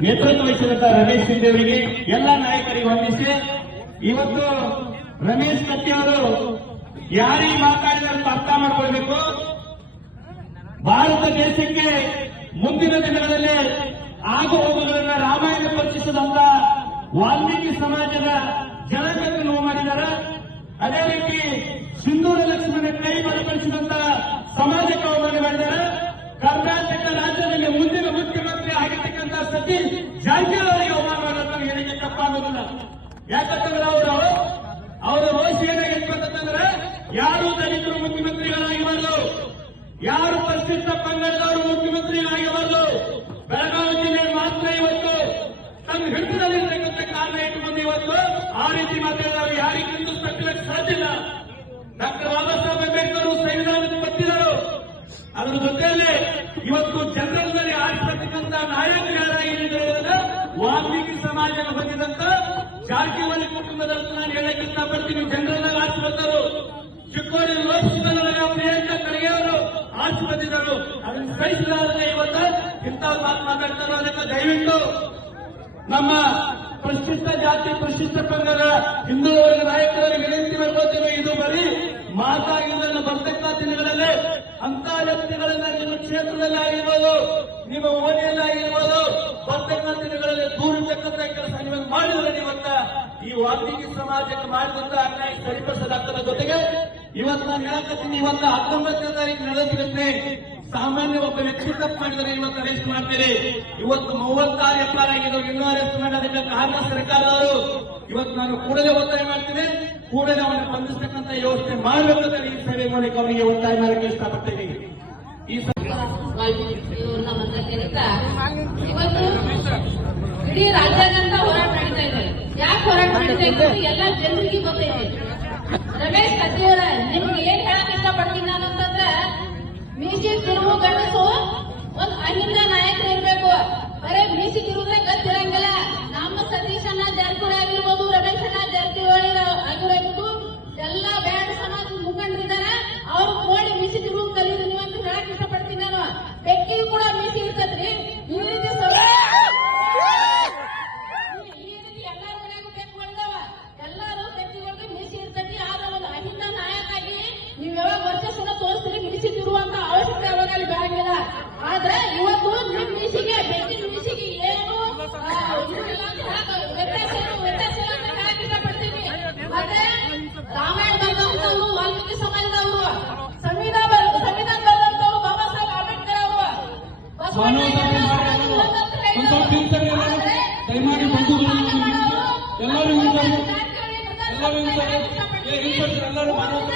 ನೇತೃತ್ವ ವಹಿಸಿದಂತಹ ರಮೇಶ್ ಸಿಂಧೆ ಅವರಿಗೆ ಎಲ್ಲ ನಾಯಕರಿಗೆ ವಂದಿಸಿ, ಇವತ್ತು ರಮೇಶ್ ಕತ್ತಿ ಅವರು ಯಾರಿಗೆ ಮಾತಾಡಿದ್ರು ಅಂತ ಅರ್ಥ ಮಾಡ್ಕೊಳ್ಬೇಕು. ಭಾರತ ದೇಶಕ್ಕೆ ಮುಂದಿನ ದಿನಗಳಲ್ಲಿ ಆಗು ಹೋಗುಗಳನ್ನ ರಾಮಾಯಣ ಪರಿಚಿಸಿದಂತ ವಾಲ್ಮೀಕಿ ಸಮಾಜದ ಜನಕಕ್ಕೆ ನೋವು ಮಾಡಿದ್ದಾರೆ ಅದೇ ರೀತಿ ಸಿಂಧೂರ ಲಕ್ಷ್ಮಣ ಕೈ ಬಲಪಡಿಸಿದಂತ ಸಮಾಜಕ್ಕೆ ಅವಮಾನ ಮಾಡಿದ್ದಾರೆ ಕರ್ನಾಟಕ ಮುಖ್ಯಮಂತ್ರಿ ಸತೀಶ್ ಅವರಿಗೆ ಅವಮಾನ ಮಾಡೋದು ಹೇಳಿಕೆ ತಪ್ಪಾಗೋದಿಲ್ಲ. ಯಾಕಂತಂದ್ರೆ ಅವರು, ಅವರ ರೋಷ ಏನಾಗಿತ್ತು ಅಂತಂದ್ರೆ ಯಾರು ದಲಿತರು ಮುಖ್ಯಮಂತ್ರಿಗಳಾಗಿಬಾರದು ಯಾರು ಪರಿಶಿಷ್ಟ ಪಂಗಡದವರು ಮುಖ್ಯಮಂತ್ರಿ ಆಗಬಾರದು ಬೆಳಗಾವಿ ಜಿಲ್ಲೆ ಮಾತ್ರ ಇವತ್ತು. ತನ್ನ ಹಿಡಿತದಲ್ಲಿರ್ತಕ್ಕಂಥ ಕಾರಣ ಇಟ್ಟುಕೊಂಡು ಇವತ್ತು. ಆ ರೀತಿ ಮಾತಾಡಿದವರು ಯಾರಿಗಿಂತ ತಟ್ಟಲಿಕ್ಕೆ ಸಾಧ್ಯ ಡಾಕ್ಟರ್ ಬಾಬಾ ಸಾಹೇಬ್ ಅಂಬೇಡ್ಕರ್ ಸಂವಿಧಾನ ಅದರ ಜೊತೆಯಲ್ಲಿ ಇವತ್ತು ಜನರಲ್ನಲ್ಲಿ ಆರಿಸತಕ್ಕಂಥ ನಾಯಕರು ಯಾರಾಗಿದ್ದಾರೆ ವಾಲ್ಮೀಕಿ ಸಮಾಜ ಹೊಂದಿದಂತ ಜಾರಕಿಹೊಳಿ ಕುಟುಂಬದ ನಾನು ಹೇಳಕ್ಕೆ ಇಷ್ಟಪಡ್ತೀನಿ ಜನರಲ್ ಆಸ್ಪತ್ರೆ ಚಿಕ್ಕೋಡಿ ಲೋಕಸಭೆಯೊಳಗ ಪ್ರಿಯಾಂಕ ಖರ್ಗೆ ಅವರು ಅದನ್ನು ಸಹಿಸಲಾರದೆ ಇವತ್ತು ಇಂಥ ಮಾತು ಮಾತಾಡ್ತಾರೋ ಅದಕ್ಕೆ ದಯವಿಟ್ಟು ನಮ್ಮ ಪ್ರಶಿಷ್ಟ ಜಾತಿ ಪ್ರಶಿಷ್ಟ ಪಂಗದ ಹಿಂದೂ ವರ್ಗ ನಾಯಕರಲ್ಲಿ ವಿನಂತಿ ಮಾಡ್ಕೋತೇವೆ ಇದು ಬರೀ ಮಾತಾಗಿದ್ದನ್ನು ಬರ್ತಕ್ಕಂಥ ದಿನಗಳಲ್ಲಿ ವ್ಯಕ್ತಿಗಳನ್ನ ನಿಮ್ಮ ಕ್ಷೇತ್ರದಲ್ಲಿ ಆಗಿರ್ಬೋದು ನಿಮ್ಮ ಓಣಿಯಲ್ಲಿ ಆಗಿರ್ಬೋದು ದೂರತಕ್ಕಂತ ದಿನಗಳಲ್ಲಿ ದೂರತಕ್ಕಂಥ ಕೆಲಸ ನೀವು ಮಾಡಿದ್ರೆ ಇವತ್ತ ಈ ವಾಲ್ಮೀಕಿ ಸಮಾಜಕ್ಕೆ ಮಾಡಿದಂತ ಅನ್ಯಾಯ ಸರಿಪಡಿಸಲಾಗ್ತದ ಜೊತೆಗೆ ಇವತ್ತು ನಾನು ಹೇಳಕತ್ತೀನಿ, ಇವತ್ತು ಹತ್ತೊಂಬತ್ತನೇ ತಾರೀಕು ನಡೆದಿರುತ್ತೆ ಸಾಮಾನ್ಯ ಒಬ್ಬ ವ್ಯಕ್ತಿ ತಪ್ಪು ಮಾಡಿದರೆ ಇವತ್ತು ಅರೆಸ್ಟ್ ಮಾಡ್ತೀರಿ. ಇವತ್ತು ಮೂವತ್ತಾರು ಎಫ್ಐಆರ್ ಆಗಿದ್ರು ಇನ್ನೂ ಅರೆಸ್ಟ್ ಮಾಡೋದಕ್ಕೆ ಕಾರಣ ಸರ್ಕಾರದವರು. ಇವತ್ತು ನಾನು ಕೂಡಲೇ ಒತ್ತಾಯ ಮಾಡ್ತೀನಿ. ಕೂಡಲೇ ಅವನಿಗೆ ಬಂಧಿಸತಕ್ಕಂತ ವ್ಯವಸ್ಥೆ ಮಾಡಬೇಕಂತ ಈ ಸಭೆ ಮೂಲಕ ಅವರಿಗೆ ಒತ್ತಾಯ ಮಾಡಕ್ಕೆ ಇಷ್ಟಪಡ್ತೀನಿ. ಇವತ್ತು ಇಡೀ ರಾಜ್ಯಾದ್ಯಂತ ಹೋರಾಟ ನಡೀತಾ ಇದೆ. ಯಾಕೆ ಹೋರಾಟ ನಡೀತಾ ಇದ್ದಾರೆ ಎಲ್ಲ ಜನರಿಗೆ ಗೊತ್ತೈತಿ. ರಮೇಶ್ ಕತ್ತಿಯವರ ನಿಮ್ಗೆ ಏನ್ ದಯಮಾಡಿ ಬಂಧುಗಳು ಎಲ್ಲರೂ ಇದ್ದಾರೆ ಎಲ್ಲರೂ ಇದ್ದಾರೆ ಎಲ್ಲರೂ ಎಲ್ಲರೂ ಮಾನವ